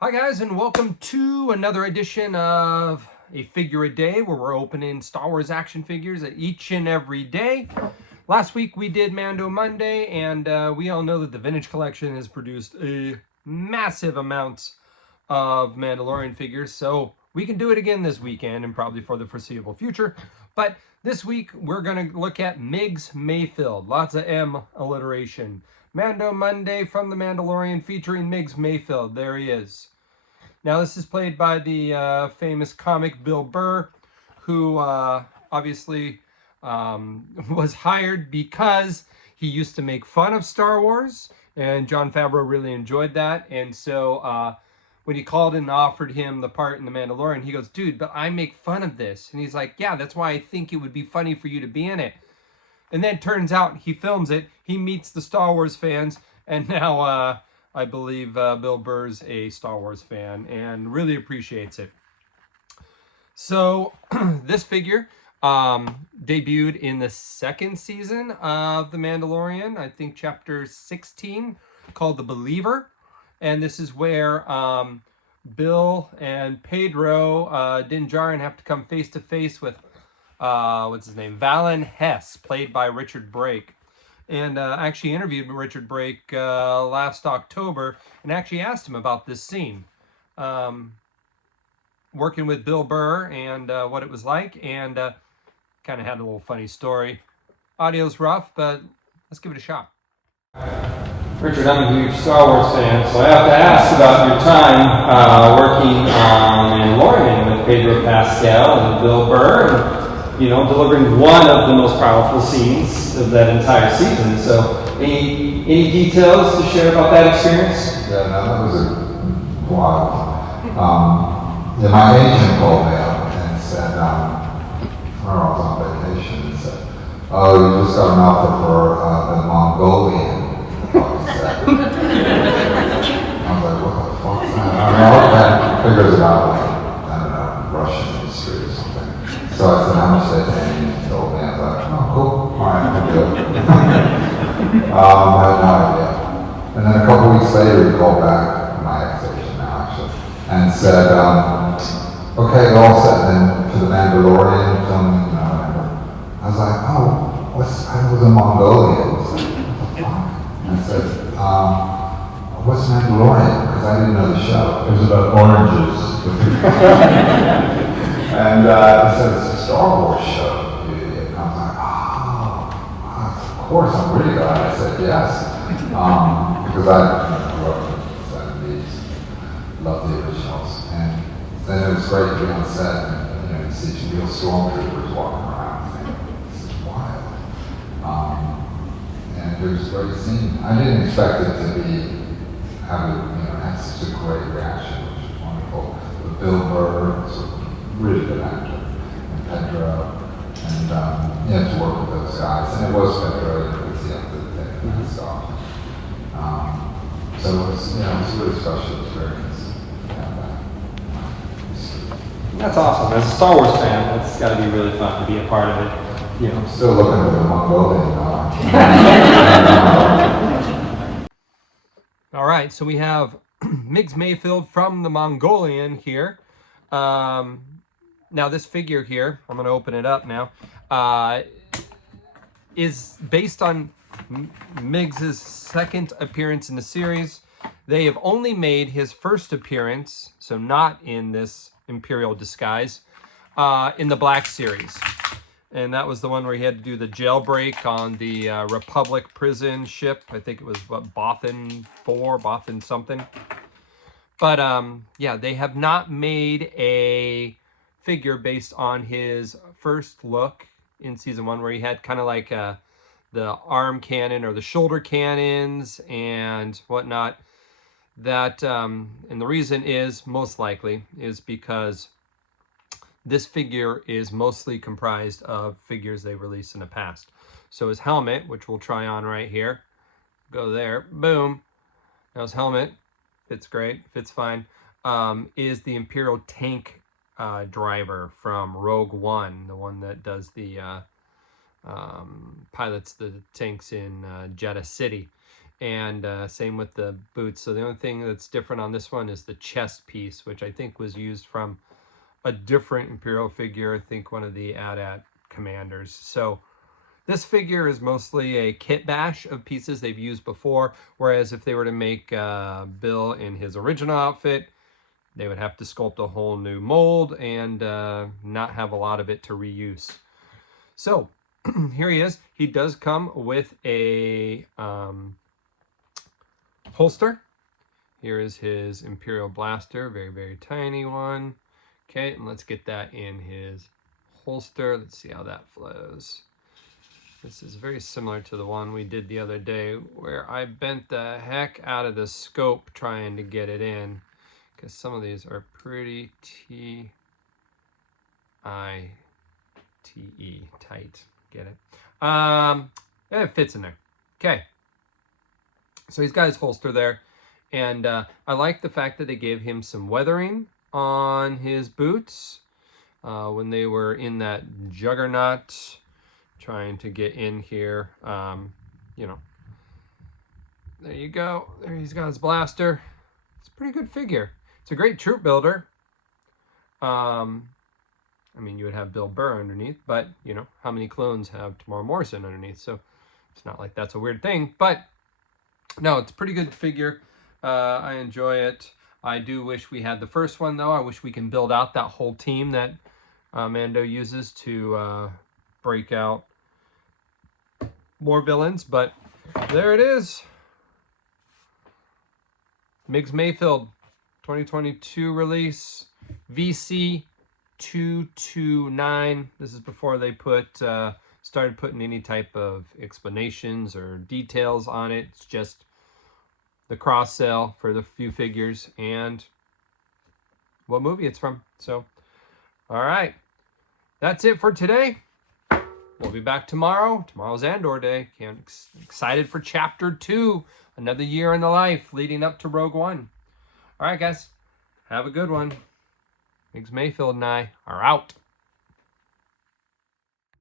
Hi guys, and welcome to another edition of A Figure a Day, where we're opening Star Wars action figures each and every day. Last week we did Mando Monday, and we all know that the Vintage Collection has produced a massive amounts of Mandalorian figures, so we can do it again this weekend and probably for the foreseeable future. But this week we're going to look at Migs Mayfeld, lots of M alliteration. Mando Monday from the Mandalorian featuring Migs Mayfeld. There he is. Now this is played by the famous comic Bill Burr, who obviously was hired because he used to make fun of Star Wars, and Jon Favreau really enjoyed that. And so when he called and offered him the part in The Mandalorian, he goes, "Dude, but I make fun of this." And he's like, "Yeah, that's why I think it would be funny for you to be in it." And then it turns out he films it, he meets the Star Wars fans, and now I believe Bill Burr's a Star Wars fan and really appreciates it. So this figure debuted in the second season of The Mandalorian, I think chapter 16, called The Believer. And this is where Bill and Pedro Din Djarin have to come face to face with what's his name? Valin Hess, played by Richard Brake. And I actually interviewed Richard Brake last October and actually asked him about this scene. Working with Bill Burr and what it was like, and kind of had a little funny story. Audio's rough, but let's give it a shot. Richard, I'm a huge Star Wars fan, so I have to ask about your time working on Mandalorian with Pedro Pascal and Bill Burr, and delivering one of the most powerful scenes of that entire season. So, any details to share about that experience? Yeah, no, that was a wild. My agent called me up and said, I was on vacation, and said, "Oh, you just got an offer for the Mongolian." I was like, "What the fuck's that?" I don't know, that figures it out, like, I don't know, Russian history or something. So I said, "How much they pay me?" He told me. I was like, "Oh, cool, all right, I'll do it." I had no idea. And then a couple weeks later, he called back, my ex-agent now actually, and said, "Okay, all set then for the Mandalorian filming, whatever." I was like, "Oh, I was a Mongolian." He said, "What the fuck?" And I said, "What's Mandalorian?" Because I didn't know the show. It was about oranges. And he said, "It's a Star Wars show, you idiot." And I was like, "Of course, I'm really glad." I said, "Yes." Because I grew up in the 70s, loved the originals. And then it was great to be on set and you see some real stormtroopers walking around and think, "This is wild." And it was a great scene. I didn't expect it to have such a great reaction, which was wonderful. But Bill Burr was a really good actor, and Pedro, and to work with those guys. And it was Pedro, you could see up to the thing and stuff. So it was a really special experience. That's awesome. As a Star Wars fan, it's got to be really fun to be a part of it. I'm still looking at the Mongolian. All right, so we have Migs Mayfeld from the Mongolian here. Now this figure here, I'm going to open it up now, is based on Migs' second appearance in the series. They have only made his first appearance, so not in this Imperial disguise, in the Black series. And that was the one where he had to do the jailbreak on the Republic prison ship. I think it was, Bothan 4, Bothan something. But, yeah, they have not made a figure based on his first look in Season 1, where he had kind of like the arm cannon or the shoulder cannons and whatnot. That, and the reason is, most likely, is because this figure is mostly comprised of figures they released in the past. So his helmet, which we'll try on right here, go there, boom. Now his helmet, fits great, fits fine, is the Imperial tank driver from Rogue One, the one that does the pilots the tanks in Jeddah City. And same with the boots. So the only thing that's different on this one is the chest piece, which I think was used from a different Imperial figure. I think one of the AT-AT commanders. So this figure is mostly a kit bash of pieces they've used before. Whereas if they were to make Bill in his original outfit, they would have to sculpt a whole new mold and not have a lot of it to reuse. So here he is. He does come with a holster. Here is his Imperial blaster, very, very tiny one. Okay, and let's get that in his holster. Let's see how that flows. This is very similar to the one we did the other day where I bent the heck out of the scope trying to get it in, because some of these are pretty T-I-T-E, tight. Get it? It fits in there. Okay. So he's got his holster there. And I like the fact that they gave him some weathering on his boots when they were in that juggernaut trying to get in here. You know, there you go. There he's got his blaster. It's a pretty good figure. It's a great troop builder. I mean, you would have Bill Burr underneath, but, you know, how many clones have Tamar Morrison underneath? So it's not like that's a weird thing. But, no, it's a pretty good figure. I enjoy it. I do wish we had the first one, though. I wish we can build out that whole team that Mando uses to break out more villains. But there it is. Migs Mayfeld, 2022 release. VC 229. This is before they started putting any type of explanations or details on it. It's just the cross sale for the few figures and what movie it's from. So, all right. That's it for today. We'll be back tomorrow. Tomorrow's Andor Day. Excited for Chapter 2. Another year in the life leading up to Rogue One. All right, guys. Have a good one. Migs Mayfeld and I are out.